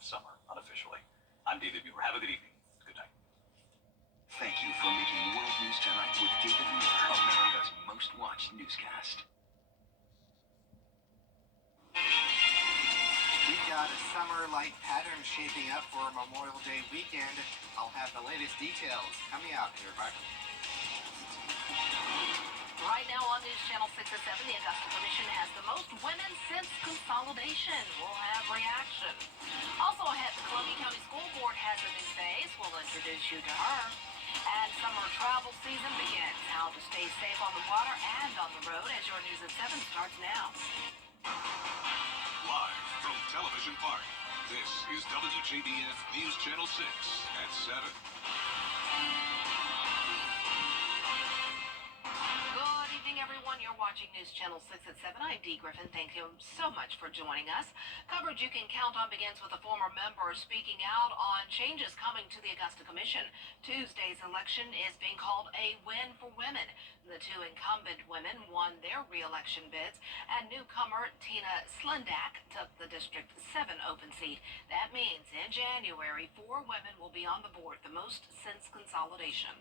summer, unofficially. I'm David Muir. Have a good evening. Good night. Thank you for making World News Tonight with David Muir, America's most watched newscast. We've got a summer-like pattern shaping up for Memorial Day weekend. I'll have the latest details coming out here, Rebecca. Right now on News Channel 6 at 7, the Augusta Commission has the most women since consolidation. We'll have reaction. Also ahead, the Columbia County School Board has a new face. We'll introduce you to her. And summer travel season begins. How to stay safe on the water and on the road as your News at 7 starts now. Live from Television Park, this is WJBF News Channel 6 at 7. Good evening, everyone. You're watching News Channel 6 at 7. I'm Dee Griffin. Thank you so much for joining us. Coverage you can count on begins with a former member speaking out on changes coming to the Augusta Commission. Tuesday's election is being called a win for women. The two incumbent women won their re-election bids, and newcomer Tina Slendak took the District 7 open seat. That means in January, 4 women will be on the board, the most since consolidation.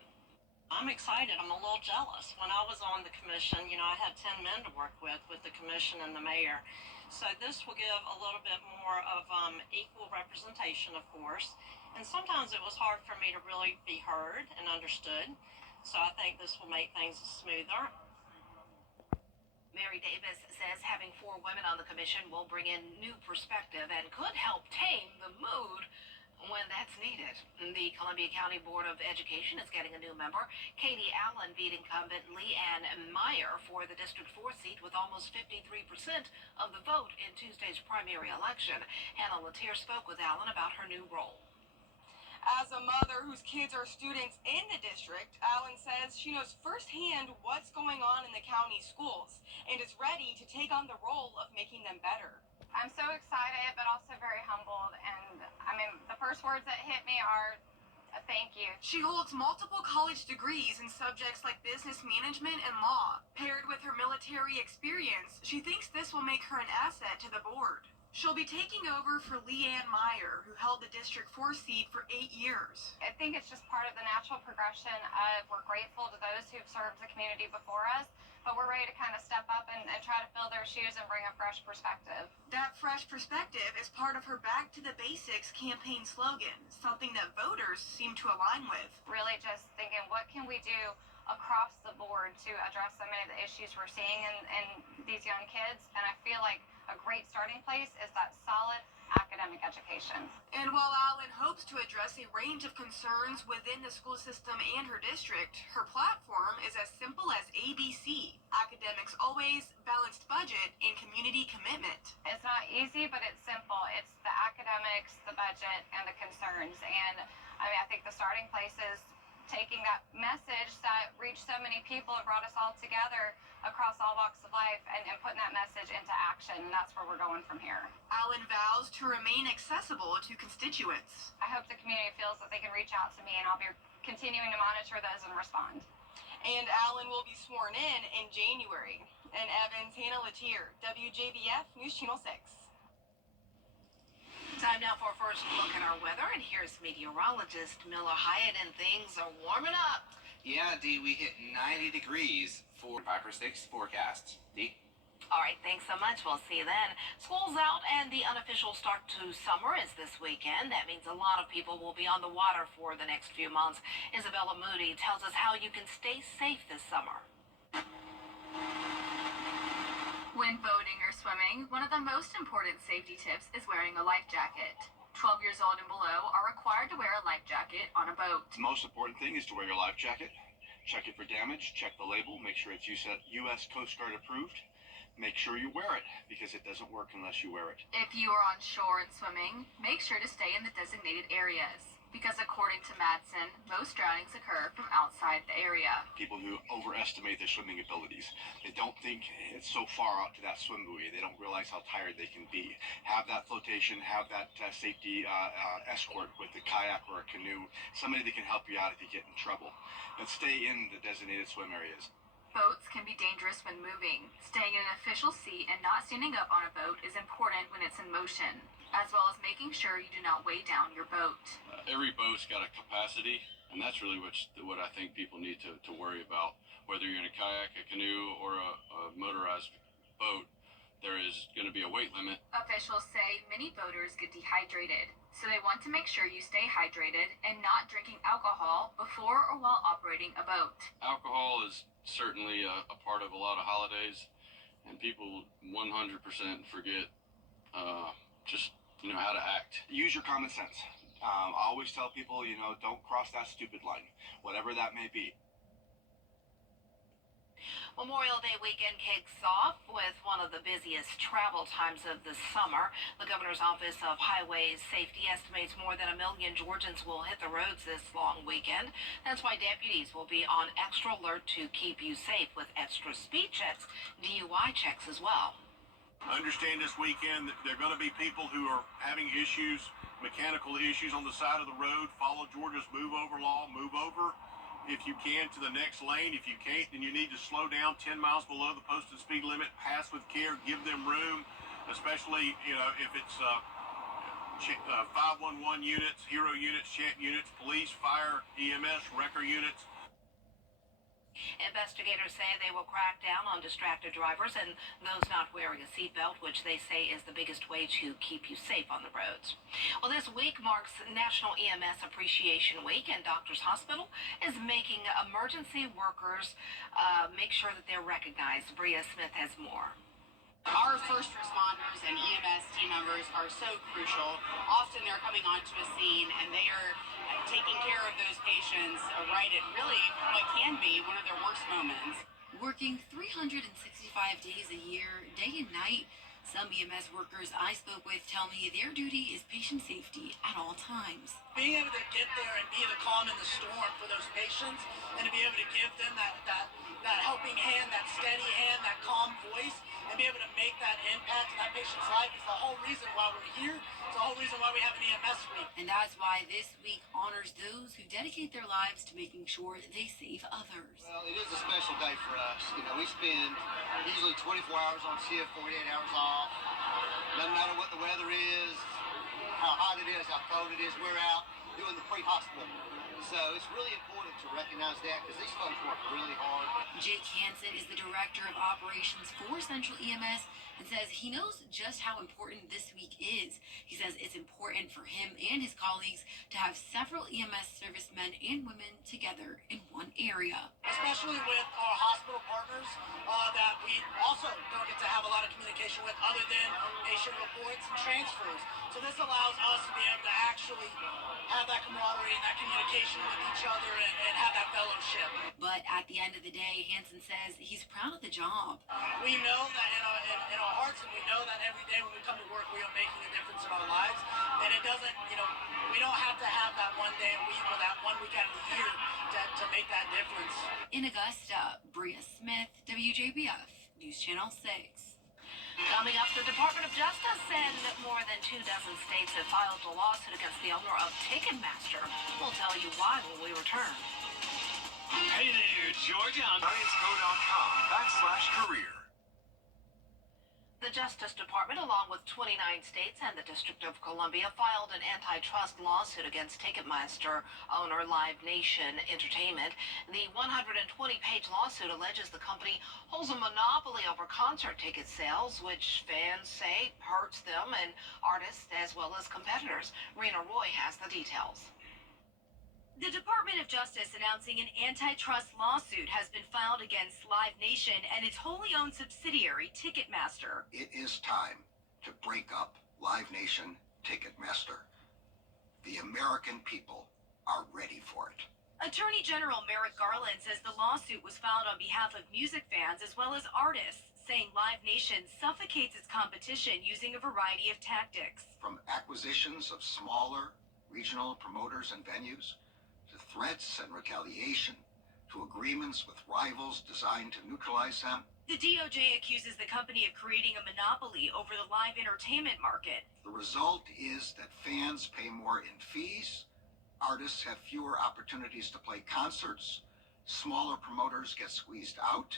I'm excited. I'm a little jealous. When I was on the commission, I had 10 men to work with the commission and the mayor. So this will give a little bit more of equal representation, of course. And sometimes it was hard for me to really be heard and understood. So I think this will make things smoother. Mary Davis says having 4 women on the commission will bring in new perspective and could help tame the mood when that's needed. The Columbia County Board of Education is getting a new member. Katie Allen beat incumbent Leanne Meyer for the District 4 seat with almost 53% of the vote in Tuesday's primary election. Hannah Latier spoke with Allen about her new role. As a mother whose kids are students in the district, Allen says she knows firsthand what's going on in the county schools and is ready to take on the role of making them better. I'm so excited, but also very humbled, and the first words that hit me are a thank you. She holds multiple college degrees in subjects like business management and law. Paired with her military experience, she thinks this will make her an asset to the board. She'll be taking over for Leanne Meyer, who held the District 4 seat for 8 years. I think it's just part of the natural progression of we're grateful to those who've served the community before us, but we're ready to kind of step up and try to fill their shoes and bring a fresh perspective. That fresh perspective is part of her Back to the Basics campaign slogan, something that voters seem to align with. Really just thinking, what can we do across the board to address so many of the issues we're seeing in these young kids? And I feel like a great starting place is that solid academic education. And while Allen hopes to address a range of concerns within the school system and her district, her platform is as simple as ABC: academics always, balanced budget, and community commitment. It's not easy, but it's simple. It's the academics, the budget, and the concerns. And I think the starting place is taking that message that reached so many people and brought us all together across all walks of life and putting that message into action. And that's where we're going from here. Allen vows to remain accessible to constituents. I hope the community feels that they can reach out to me, and I'll be continuing to monitor those and respond. And Allen will be sworn in January. In Evans, Hannah Latier, WJBF News Channel 6. Time now for a first look at our weather, and here's meteorologist Miller Hyatt, and things are warming up. Yeah, Dee, we hit 90 degrees for 5 or 6 forecast. Dee? All right, thanks so much. We'll see you then. School's out, and the unofficial start to summer is this weekend. That means a lot of people will be on the water for the next few months. Isabella Moody tells us how you can stay safe this summer. When boating or swimming, one of the most important safety tips is wearing a life jacket. 12 years old and below are required to wear a life jacket on a boat. The most important thing is to wear your life jacket. Check it for damage, check the label, make sure it's U.S. Coast Guard approved. Make sure you wear it, because it doesn't work unless you wear it. If you are on shore and swimming, make sure to stay in the designated areas, because according to Madsen, most drownings occur from outside the area. People who overestimate their swimming abilities, they don't think it's so far out to that swim buoy. They don't realize how tired they can be. Have that flotation, have that safety escort with a kayak or a canoe, somebody that can help you out if you get in trouble. But stay in the designated swim areas. Boats can be dangerous when moving. Staying in an official seat and not standing up on a boat is important when it's in motion. as well as making sure you do not weigh down your boat. Every boat's got a capacity, and that's really what I think people need to worry about. Whether you're in a kayak, a canoe, or a motorized boat, there is going to be a weight limit. Officials say many boaters get dehydrated, so they want to make sure you stay hydrated and not drinking alcohol before or while operating a boat. Alcohol is certainly a part of a lot of holidays, and people 100% forget just how to act. Use your common sense. I always tell people, don't cross that stupid line, whatever that may be. Memorial Day weekend kicks off with one of the busiest travel times of the summer. The Governor's Office of Highway Safety estimates more than 1 million Georgians will hit the roads this long weekend. That's why deputies will be on extra alert to keep you safe with extra speed checks, DUI checks as well. I understand this weekend that there are going to be people who are having issues, mechanical issues on the side of the road. Follow Georgia's move over law, move over if you can to the next lane. If you can't, then you need to slow down 10 miles below the posted speed limit, pass with care, give them room, especially, if it's 511 units, hero units, chat units, police, fire, EMS, wrecker units. Investigators say they will crack down on distracted drivers and those not wearing a seatbelt, which they say is the biggest way to keep you safe on the roads. Well, this week marks National EMS Appreciation Week, and Doctors Hospital is making emergency workers make sure that they're recognized. Bria Smith has more. Our first responders and EMS team members are so crucial. Often they're coming onto a scene and they are taking care of those patients right at really what can be one of their worst moments. Working 365 days a year, day and night, some EMS workers I spoke with tell me their duty is patient safety at all times. Being able to get there and be the calm in the storm for those patients and to be able to give them that helping hand, that steady hand, that calm voice, and be able to make that impact in that patient's life is the whole reason why we're here. It's the whole reason why we have an EMS week. And that's why this week honors those who dedicate their lives to making sure they save others. Well, it is a special day for us. We spend usually 24 hours on shift, 48 hours off. Doesn't matter what the weather is, how hot it is, how cold it is, we're out doing the pre-hospital. So it's really important to recognize that because these folks work really hard. Jake Hansen is the director of operations for Central EMS and says he knows just how important this week is. He says it's important for him and his colleagues to have several EMS servicemen and women together in one area. Especially with our hospital partners that we also don't get to have a lot of communication with other than patient reports and transfers. So this allows us to be able to actually have that camaraderie and that communication with each other and have that fellowship. But at the end of the day, Hansen says he's proud of the job. We know that in our hearts, and we know that every day when we come to work, we are making a difference in our lives. And it doesn't, we don't have to have that one day a week or that one week out of the year to make that difference. In Augusta, Bria Smith, WJBF, News Channel 6. Coming up, the Department of Justice and more than 24 states have filed a lawsuit against the owner of Ticketmaster. We'll tell you why when we return. Hey there, Georgia. On ScienceCo.com/career. The Justice Department, along with 29 states and the District of Columbia, filed an antitrust lawsuit against Ticketmaster owner Live Nation Entertainment. The 120-page lawsuit alleges the company holds a monopoly over concert ticket sales, which fans say hurts them and artists as well as competitors. Rena Roy has the details. The Department of Justice announcing an antitrust lawsuit has been filed against Live Nation and its wholly owned subsidiary, Ticketmaster. It is time to break up Live Nation Ticketmaster. The American people are ready for it. Attorney General Merrick Garland says the lawsuit was filed on behalf of music fans as well as artists, saying Live Nation suffocates its competition using a variety of tactics. From acquisitions of smaller regional promoters and venues, to threats and retaliation, to agreements with rivals designed to neutralize them. The DOJ accuses the company of creating a monopoly over the live entertainment market. The result is that fans pay more in fees, artists have fewer opportunities to play concerts, smaller promoters get squeezed out,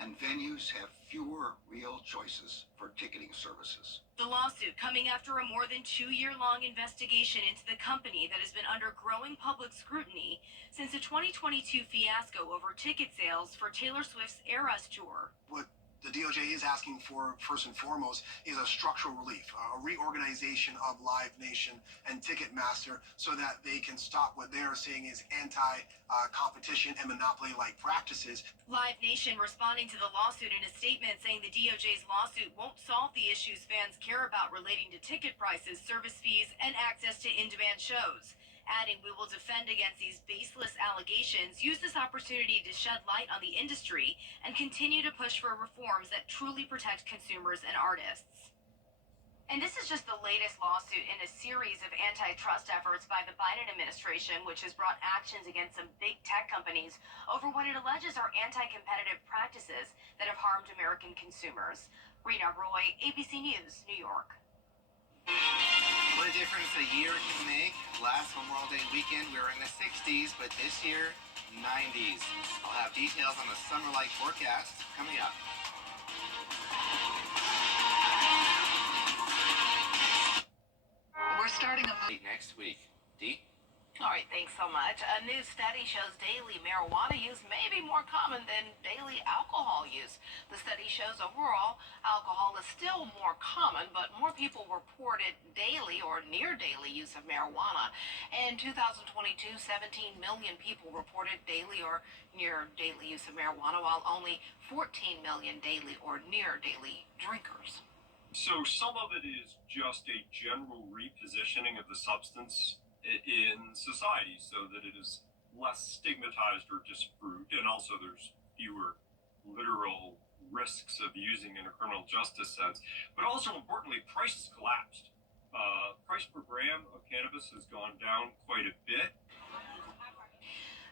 and venues have fewer real choices for ticketing services. The lawsuit coming after a more than 2-year-long investigation into the company that has been under growing public scrutiny since a 2022 fiasco over ticket sales for Taylor Swift's Eras Tour. What the DOJ is asking for, first and foremost, is a structural relief, a reorganization of Live Nation and Ticketmaster so that they can stop what they are saying is anti-competition and monopoly-like practices. Live Nation responding to the lawsuit in a statement saying the DOJ's lawsuit won't solve the issues fans care about relating to ticket prices, service fees, and access to in-demand shows. Adding, we will defend against these baseless allegations, use this opportunity to shed light on the industry, and continue to push for reforms that truly protect consumers and artists. And this is just the latest lawsuit in a series of antitrust efforts by the Biden administration, which has brought actions against some big tech companies over what it alleges are anti-competitive practices that have harmed American consumers. Rena Roy, ABC News, New York. What a difference a year can make. Last Memorial Day weekend, we were in the 60s, but this year, 90s. I'll have details on the summer-like forecast coming up. We're starting a movie Next week. Dee? All right, thanks so much. A new study shows daily marijuana use may be more common than daily alcohol use. The study shows overall alcohol is still more common, but more people reported daily or near daily use of marijuana. In 2022, 17 million people reported daily or near daily use of marijuana, while only 14 million daily or near daily drinkers. So some of it is just a general repositioning of the substance in society so that it is less stigmatized or disapproved, and also there's fewer literal risks of using in a criminal justice sense. But also importantly, prices collapsed. Price per gram of cannabis has gone down quite a bit.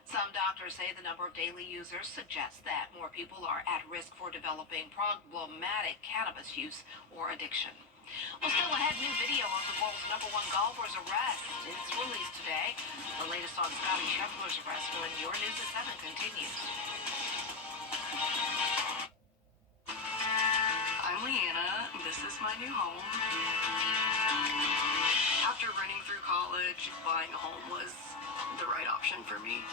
Some doctors say the number of daily users suggests that more people are at risk for developing problematic cannabis use or addiction. Well, still ahead, new video of the world's #1 golfer's arrest. It's released today. The latest on Scottie Scheffler's arrest when Your News at 7 continues. I'm Leanna. This is my new home. After running through college, buying a home was the right option for me.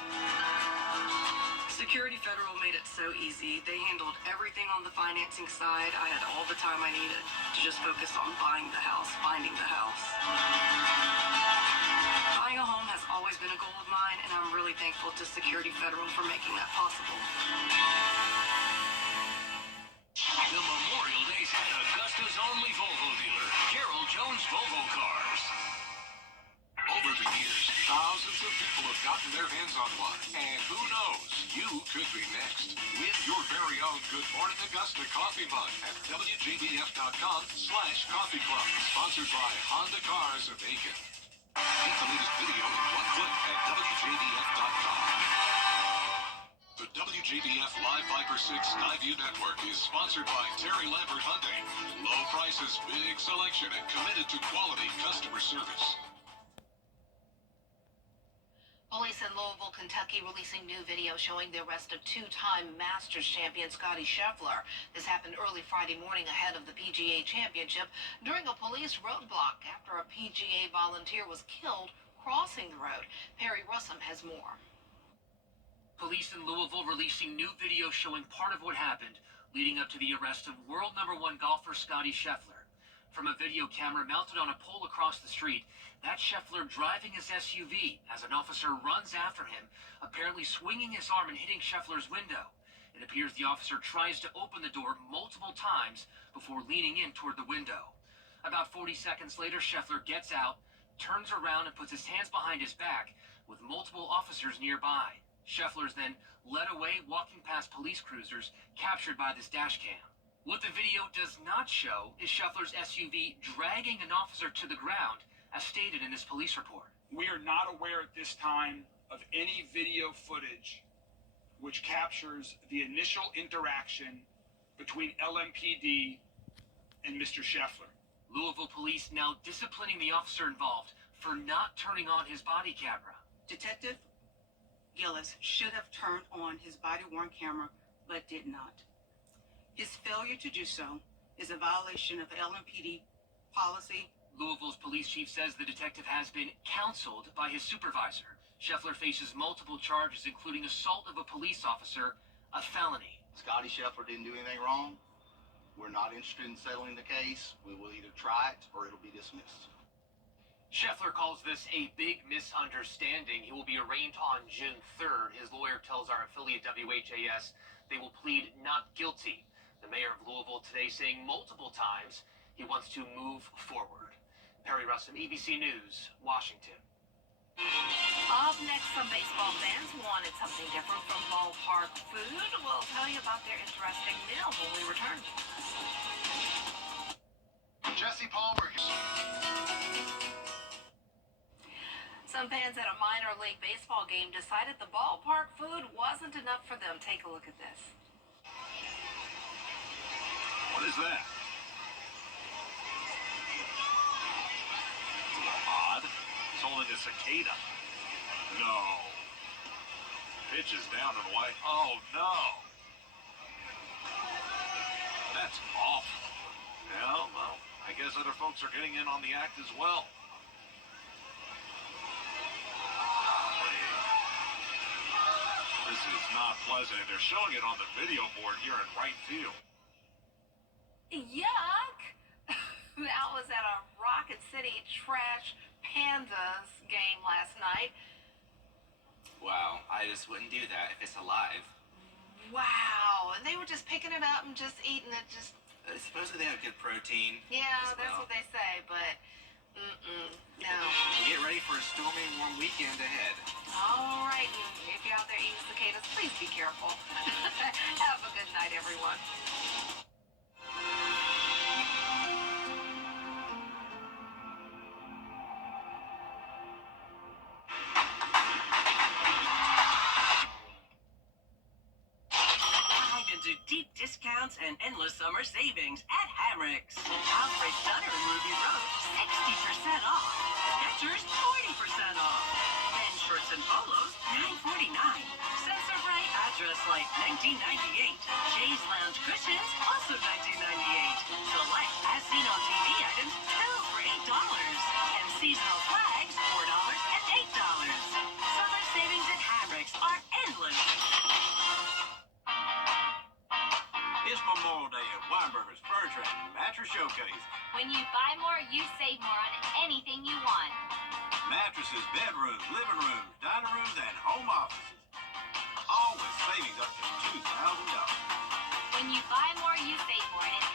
Security Federal made it so easy. They handled everything on the financing side. I had all the time I needed to just focus on buying the house, finding the house. Buying a home has always been a goal of mine, and I'm really thankful to Security Federal for making that possible. The Memorial Day's at Augusta's only Volvo dealer, Gerald Jones Volvo Cars. Over the years, thousands of people have gotten their hands on one. And who knows, you could be next. Win your very own Good Morning Augusta coffee mug at WJBF.com/coffee club. Sponsored by Honda Cars of Aiken. Get the latest video in one click at WJBF.com. The WJBF Live Viper 6 Skyview Network is sponsored by Terry Lambert Hyundai. Low prices, big selection, and committed to quality customer service. Police in Louisville, Kentucky releasing new video showing the arrest of two-time Masters champion Scottie Scheffler. This happened early Friday morning ahead of the PGA Championship during a police roadblock after a PGA volunteer was killed crossing the road. Perry Russum has more. Police in Louisville releasing new video showing part of what happened leading up to the arrest of world #1 golfer Scottie Scheffler. From a video camera mounted on a pole across the street, that's Scheffler driving his SUV as an officer runs after him, apparently swinging his arm and hitting Scheffler's window. It appears the officer tries to open the door multiple times before leaning in toward the window. About 40 seconds later, Scheffler gets out, turns around and puts his hands behind his back with multiple officers nearby. Scheffler's then led away, walking past police cruisers, captured by this dash cam. What the video does not show is Scheffler's SUV dragging an officer to the ground, as stated in this police report. We are not aware at this time of any video footage which captures the initial interaction between LMPD and Mr. Scheffler. Louisville police now disciplining the officer involved for not turning on his body camera. Detective Gillis should have turned on his body-worn camera, but did not. His failure to do so is a violation of LMPD policy. Louisville's police chief says the detective has been counseled by his supervisor. Scheffler faces multiple charges, including assault of a police officer, a felony. Scotty Scheffler didn't do anything wrong. We're not interested in settling the case. We will either try it or it'll be dismissed. Scheffler calls this a big misunderstanding. He will be arraigned on June 3rd. His lawyer tells our affiliate WHAS they will plead not guilty. The mayor of Louisville today saying multiple times he wants to move forward. Perry Russell, ABC News, Washington. Up next, some baseball fans wanted something different from ballpark food. We'll tell you about their interesting meal when we return. Jesse Palmer. Some fans at a minor league baseball game decided the ballpark food wasn't enough for them. Take a look at this. What is that? It's a little odd. It's holding a cicada. No. Pitch is down and away. Oh, no. That's awful. Yeah, well, I guess other folks are getting in on the act as well. This is not pleasant. They're showing it on the video board here in right field. Yuck! That was at a Rocket City Trash Pandas game last night. Wow, I just wouldn't do that if it's alive. Wow, and they were just picking it up and just eating it. Just Supposedly they have good protein. yeah, as that's well. what they say. But no. Get ready for a stormy and warm weekend ahead. All right, if you're out there eating cicadas, please be careful. Have a good night, everyone. Into deep discounts and endless summer savings at Hamrick's. Alfred Stunner and Ruby Road, 60% off. Skechers, 40% off. Men's shorts and polos, $9.49. Sensor Bright Address Light, $19.98. Jay's Lounge cushions, also $19.98. Select as seen on TV items, 2 for $8. And seasonal flags, $4 and $8. Summer savings at Hamrick's are endless. It's Memorial Day at Weinberger's Furniture and Mattress Showcase. When you buy more, you save more on anything you want. Mattresses, bedrooms, living rooms, dining rooms, and home offices. All with savings up to $2,000. When you buy more, you save more, and it's